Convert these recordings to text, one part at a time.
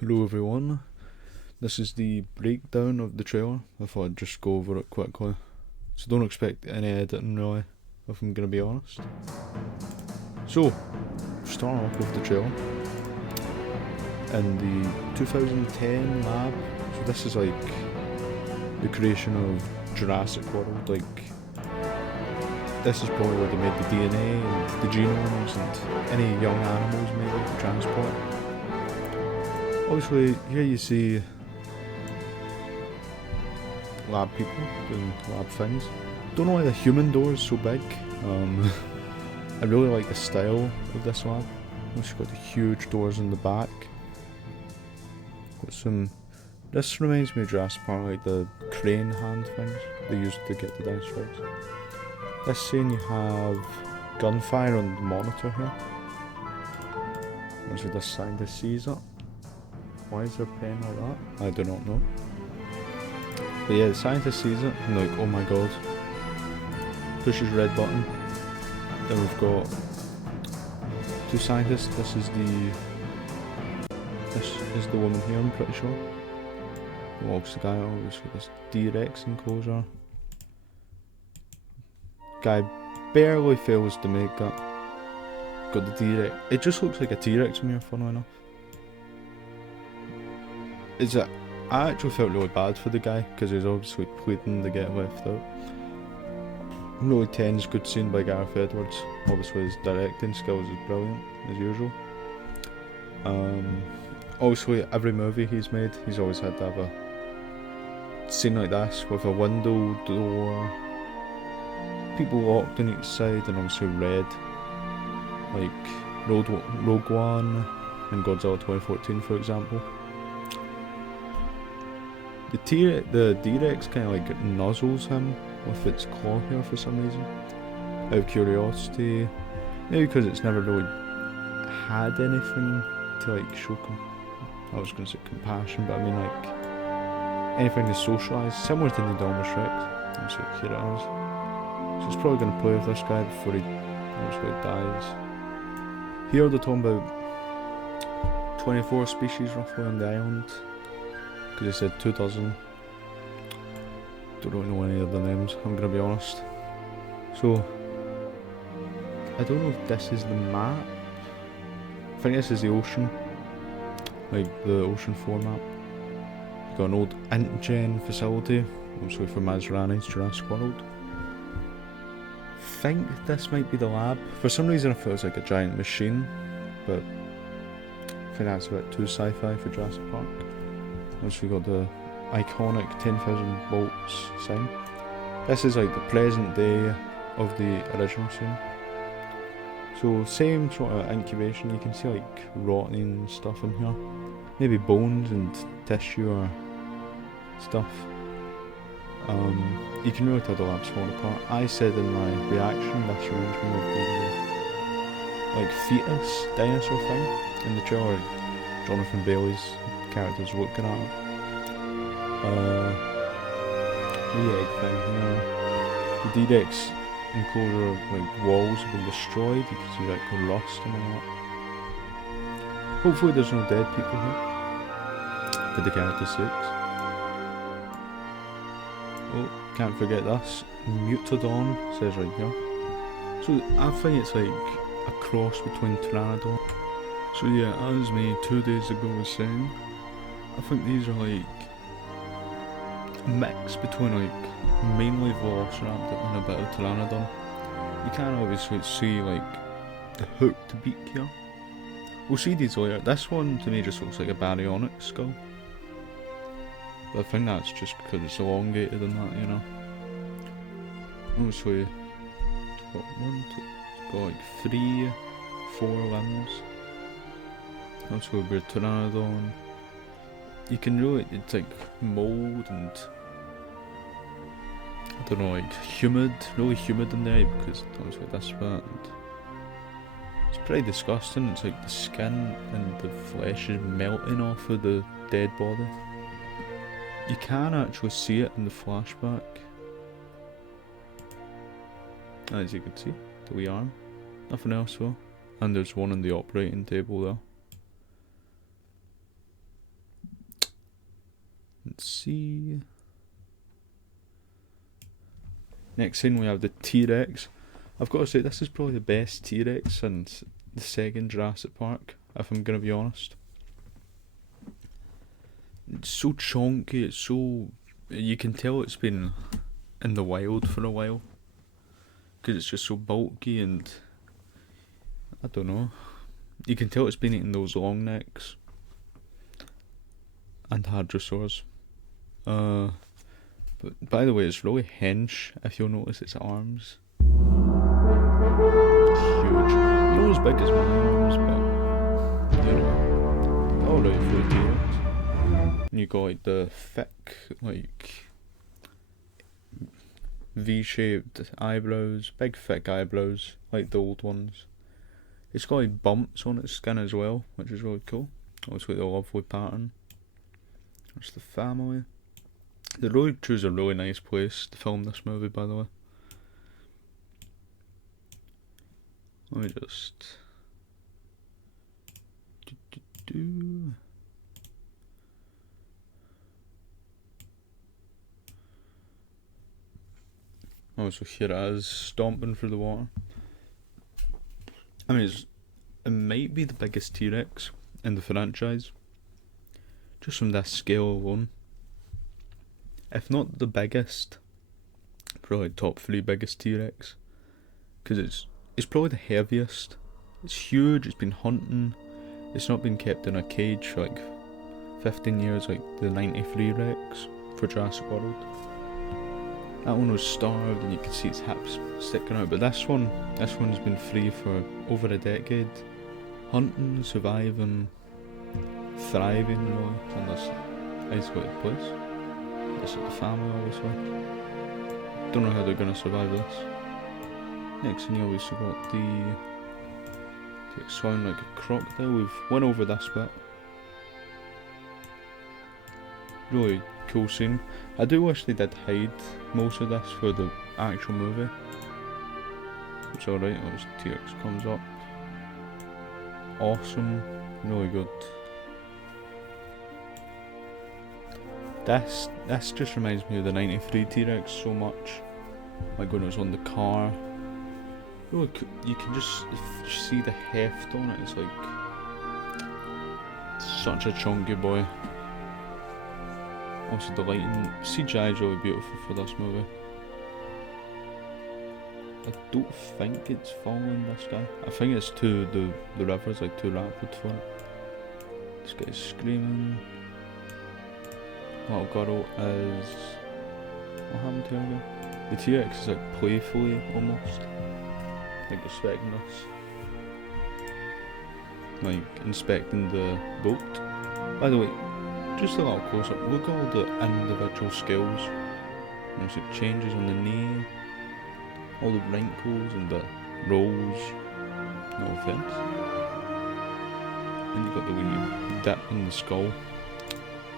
Hello everyone, this is the breakdown of the trailer. I thought I'd just go over it quickly. So don't expect any editing really, if I'm gonna be honest. So, starting off with the trailer. In the 2010 lab, so this is like the creation of Jurassic World, like this is probably where they made the DNA and the genomes and any young animals maybe to transport. Obviously, here you see lab people doing lab things. Don't know why the human door is so big. I really like the style of this lab. It's got the huge doors in the back. Got some. This reminds me of Jurassic Park, like the crane hand things they used to get the dinosaurs. This scene you have gunfire on the monitor here. Obviously, this scientist sees it. Why is there a pen like that? I do not know. But yeah, the scientist sees it and like, oh my god. Pushes red button. Then we've got two scientists. This is the woman here, I'm pretty sure. Walks the guy out, obviously this D-Rex enclosure. Guy barely fails to make it. Got the D-Rex. It just looks like a T-Rex from here, funnily enough. I actually felt really bad for the guy because he's obviously pleading to get left out. Really tense, good scene by Gareth Edwards. Obviously his directing skills is brilliant as usual. Obviously every movie he's made, he's always had to have a scene like this with a window, door, people locked on each side, and obviously red, like Rogue One and Godzilla 2014 for example. The D-Rex kind of like nuzzles him with its claw here for some reason. Out of curiosity, maybe because it's never really had anything to like show I was going to say compassion, but I mean like anything to socialise, similar to the Enormous Rex. Obviously here it is. So it's probably going to play with this guy before he obviously dies. Here they're talking about 24 species roughly on the island. Because I said 2 dozen. Don't really know any of the names, I'm gonna be honest. So, I don't know if this is the map. I think this is the ocean. Like the ocean floor map. You've got an old IntGen facility, obviously for Masrani's Jurassic World. I think this might be the lab. For some reason I thought it was like a giant machine, but I think that's a bit too sci-fi for Jurassic Park. Also we got the iconic 10,000 volts sign. This is like the present day of the original scene. So same sort of incubation, you can see like rotting stuff in here. Maybe bones and tissue or stuff. You can really tell the lab's falling apart. I said in my reaction this reminds me of the like fetus dinosaur thing in the trailer. Jonathan Bailey's character's looking at it. The egg thing here. The D-Rex enclosure like walls have been destroyed. You can see like rust and all that. Hopefully there's no dead people here. For the character's sakes. Oh, can't forget this. Mutodon says right here. So I think it's like a cross between Pteranodon. So yeah, as me 2 days ago was saying, I think these are like a mix between like mainly Velociraptor and a bit of Pteranodon. You can obviously see like the hooked beak here. We'll see these later. This one to me just looks like a baryonyx skull. But I think that's just because it's elongated and that, you know. Obviously, it's got like 3, 4 limbs. Also we're Pteranodon. You can really, it's like mold and I don't know, like humid, really humid in there because obviously this bit. And it's pretty disgusting. It's like the skin and the flesh is melting off of the dead body. You can actually see it in the flashback. As you can see, the wee arm. Nothing else though. And there's one on the operating table there. Let's see. Next thing we have the T-Rex. I've got to say, this is probably the best T-Rex since the second Jurassic Park, if I'm going to be honest. It's so chunky, it's so... You can tell it's been in the wild for a while. Because it's just so bulky and... I don't know. You can tell it's been eating those long necks. And hadrosaurs. But by the way, it's really hench, if you'll notice its arms. Huge. Not as big as my arms, but, you know, alright for the T-Rex. And you got like the thick, like, V-shaped eyebrows, big thick eyebrows, like the old ones. It's got like bumps on its skin as well, which is really cool. Obviously the lovely pattern. That's the family. They really chose a really nice place to film this movie, by the way. Let me just... Oh, so here it is, stomping through the water. I mean, it might be the biggest T-Rex in the franchise. Just from this scale alone. If not the biggest, probably top 3 biggest T-Rex. Because it's probably the heaviest. It's huge, it's been hunting. It's not been kept in a cage for like 15 years like the 93 Rex for Jurassic World. That one was starved and you could see its hips sticking out. But this one's been free for over a decade. Hunting, surviving, thriving really in this isolated place. This is the family, obviously. Don't know how they're gonna survive this. Next thing, you obviously got the swim like a crocodile. We've went over this bit. Really cool scene. I do wish they did hide most of this for the actual movie. It's alright. This T-Rex comes up. Awesome. Really good. This just reminds me of the 93 T-Rex so much. Like when it was on the car. Really, you can just see the heft on it. It's like such a chunky boy. Also the lighting, CGI is really beautiful for this movie. I don't think it's following this guy. I think it's the river's like too rapid for it. This guy's screaming. Little girl is... What happened to her again? The T-Rex is like playfully almost. Like respecting us. Like inspecting the boat. By the way, just a little close up, look at all the individual scales. There's like changes on the knee. All the wrinkles and the rolls. No offense. And you've got the wee dip in the skull.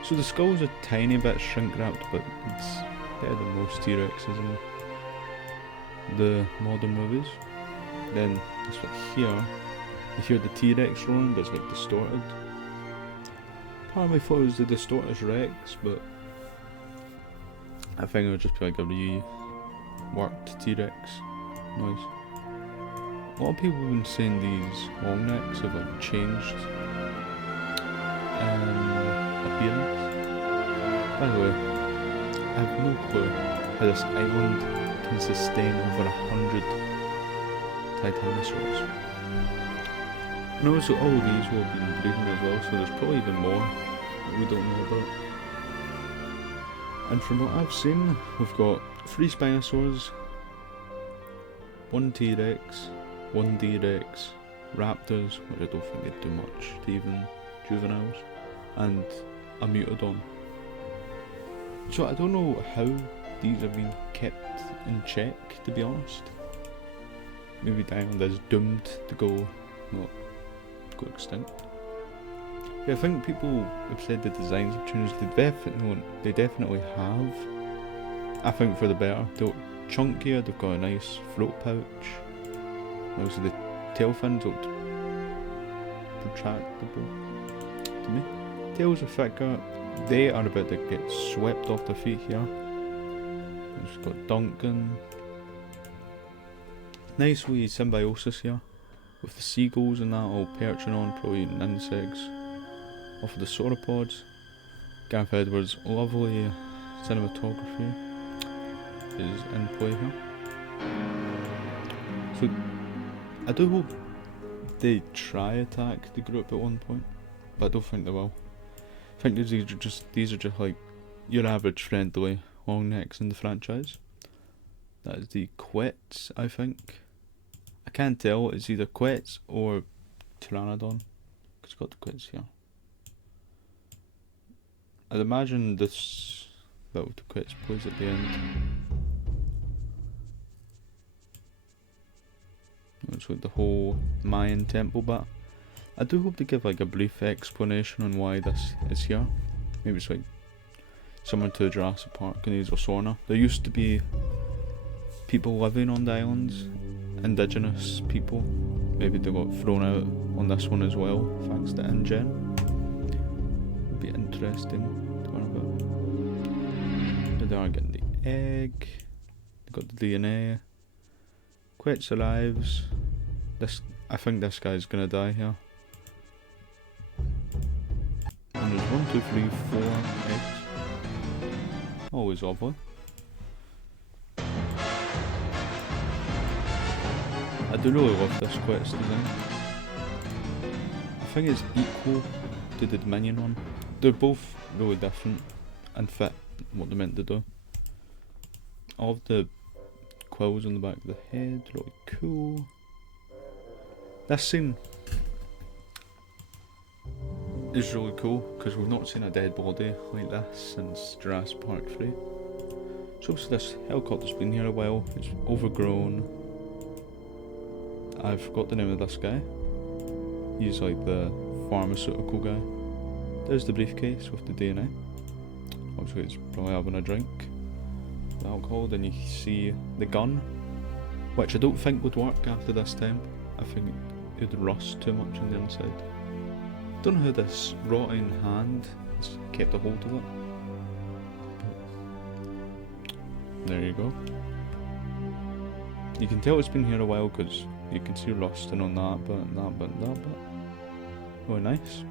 So the skull's a tiny bit shrink wrapped, but it's better than most T-Rexes in the modern movies. Then this bit here, you hear the T-Rex roaring, but it's like distorted. Part of me thought it was the distorted Rex, but I think it would just be like a reworked T-Rex noise. A lot of people have been saying these long necks have like changed appearance. By the way, I have no clue how this island can sustain over 100 Titanosaurs. And also all of these will have been breeding as well, so there's probably even more that we don't know about. And from what I've seen, we've got 3 Spinosaurs, 1 T-Rex, 1 D-Rex, Raptors, which I don't think they'd do much to even juveniles, and a Mutodon. So I don't know how these have been kept in check, to be honest. Maybe the island is doomed to go extinct. Yeah, I think people have said the designs have changed. They definitely have. I think for the better. They're chunkier, they've got a nice float pouch. Obviously the tail fins looked retractable to me. Tails are thicker, they are about to get swept off their feet here. We've got Duncan. Nice wee symbiosis here, with the seagulls and that all perching on, probably eating insects off of the sauropods. Gareth Edwards' lovely cinematography is in play here. So I do hope they try attack the group at one point, but I don't think they will. I think these are just like your average friendly long necks in the franchise. That is the Quets, I think. I can't tell, it's either Quets or Pteranodon, because it's got the Quets here. I'd imagine this bit with the Quets plays at the end. It's like the whole Mayan temple bit. I do hope they give like a brief explanation on why this is here. Maybe it's like similar to Jurassic Park and these are sauna. There used to be people living on the islands, indigenous people. Maybe they got thrown out on this one as well, thanks to InGen. Would be interesting to learn about. They are getting the egg. They got the DNA. Quets arrives. I think this guy's gonna die here. And there's 1, 2, 3, 4 eggs. Always lovely. I do really love this Quets design. I think it's equal to the Dominion one. They're both really different and fit what they're meant to do. All of the quills on the back of the head, really cool. This scene is really cool because we've not seen a dead body like this since Jurassic Park 3. So obviously this helicopter's been here a while, it's overgrown. I forgot the name of this guy. He's like the pharmaceutical guy. There's the briefcase with the DNA. Obviously it's probably having a drink. The alcohol, then you see the gun, which I don't think would work after this time. I think it would rust too much on the inside. Don't know how this rotting hand has kept a hold of it. But there you go. You can tell it's been here a while because you can see rusting on that bit, and that bit, and that bit. Really nice.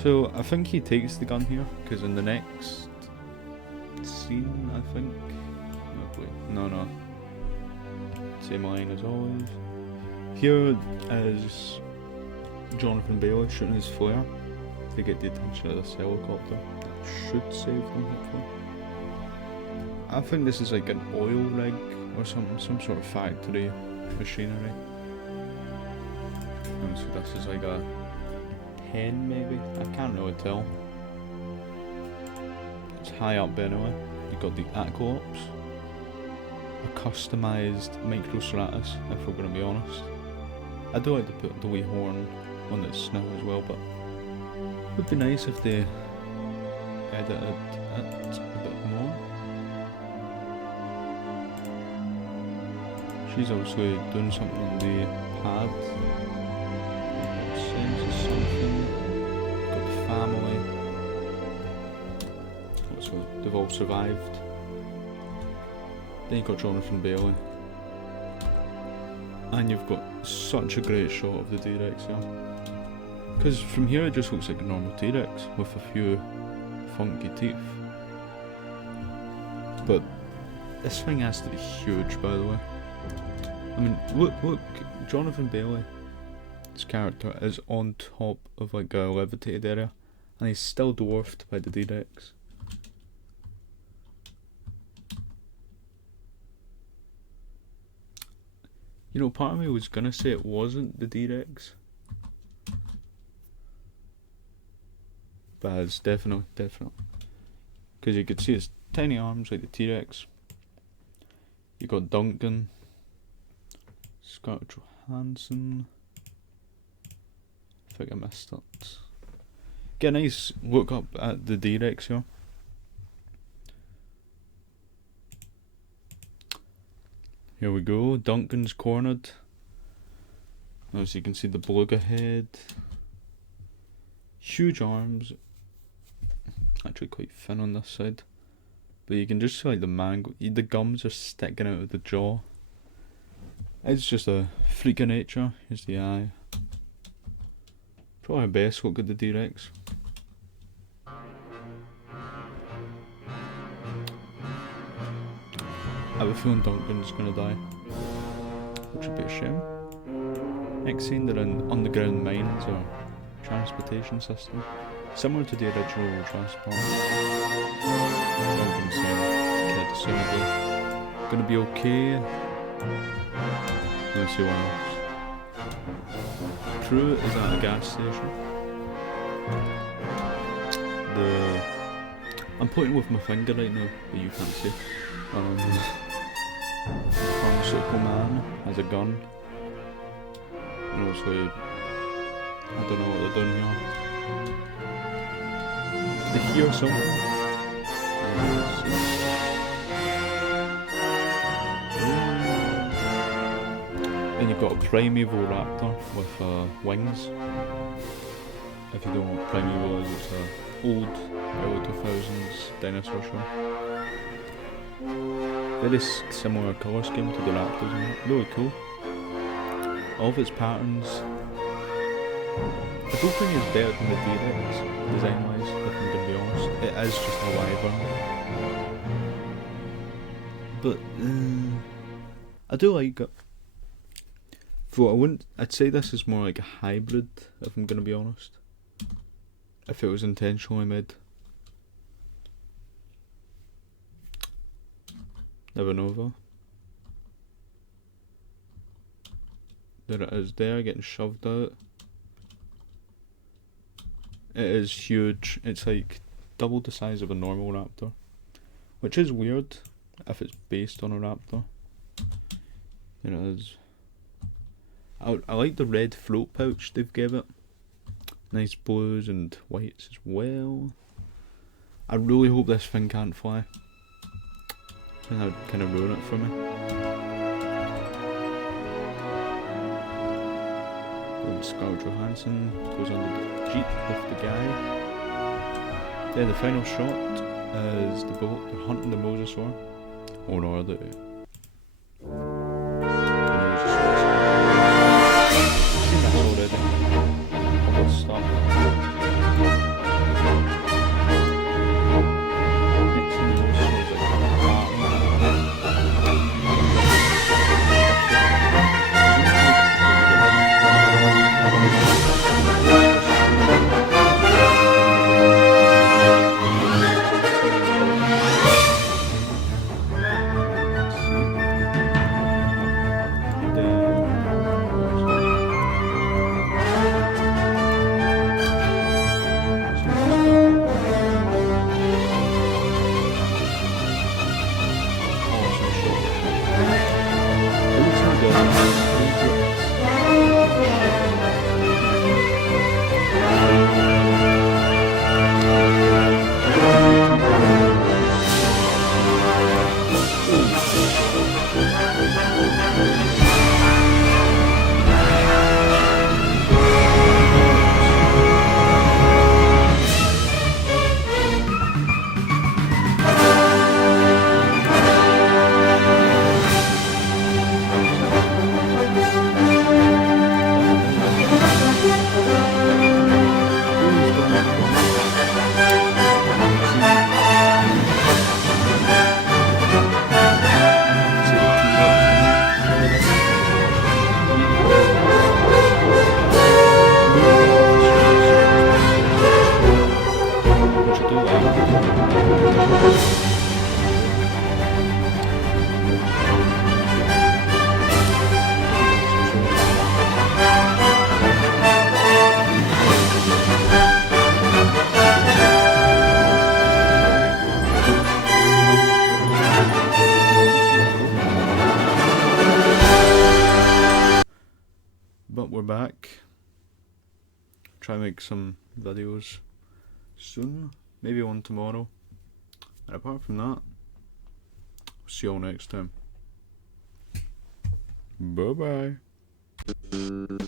So I think he takes the gun here because in the next scene, I think. No. Same line as always. Here is Jonathan Bailey shooting his flare to get the attention of this helicopter. That should save them, hopefully. I think this is like an oil rig or some sort of factory machinery. So this is like a pen maybe? I can't really tell. It's high up anyway. You've got the Aqualops. A customised Microstratus, if we're going to be honest. I do like to put the wee horn on its snout as well, but it would be nice if they edited it a bit more. She's obviously doing something on the pad. Senses something. Got the family. So they've all survived. Then you've got Jonathan Bailey. And you've got such a great shot of the T-Rex here. Because from here it just looks like a normal T-Rex with a few funky teeth. But this thing has to be huge, by the way. I mean, look, Jonathan Bailey, his character is on top of like a levitated area, and he's still dwarfed by the T-Rex. You know, part of me was gonna say it wasn't the T-Rex, but it's definitely. Because you could see his tiny arms like the T-Rex. You got Duncan, Scarlett Johansson. I think I missed it. Get a nice look up at the T-Rex here. Here we go, Duncan's cornered. As you can see, the beluga head. Huge arms. actually quite thin on this side. But you can just see like the gums are sticking out of the jaw. It's just a freak of nature. Here's the eye. Probably the best look at the D-Rex. I have a feeling Duncan's gonna die, which would be a shame. Next scene, they're in underground mines or transportation system, similar to the original Jurassic Park. Duncan's kid, assumably gonna be okay. Let's see what else. Crew is at a gas station. I'm pointing with my finger right now, but you can't see. Pharmaceutical man has a gun. And also, I don't know what they're doing here. They hear something. Then you've got a primeval raptor with wings. If you don't know what primeval is, it's an old, early 2000s dinosaur show. Very similar colour scheme to the raptors and that. Really cool. All of its patterns. I don't think it's better than the D-Rex, design wise, if I'm going to be honest. It is just a wyvern. But, I do like it. I'd say this is more like a hybrid, if I'm going to be honest. If it was intentionally made. Never know though. There it is there, getting shoved out. It is huge. It's like double the size of a normal raptor. Which is weird if it's based on a raptor. There it is. I like the red float pouch they've gave it. Nice blues and whites as well. I really hope this thing can't fly. I think that would kind of ruin it for me. And Scarlett Johansson goes under the jeep with the guy. Then the final shot is the boat. They're hunting the mosasaur. Or are they? But we're back. Try to make some videos soon, maybe one tomorrow. And apart from that, see you all next time. Bye bye.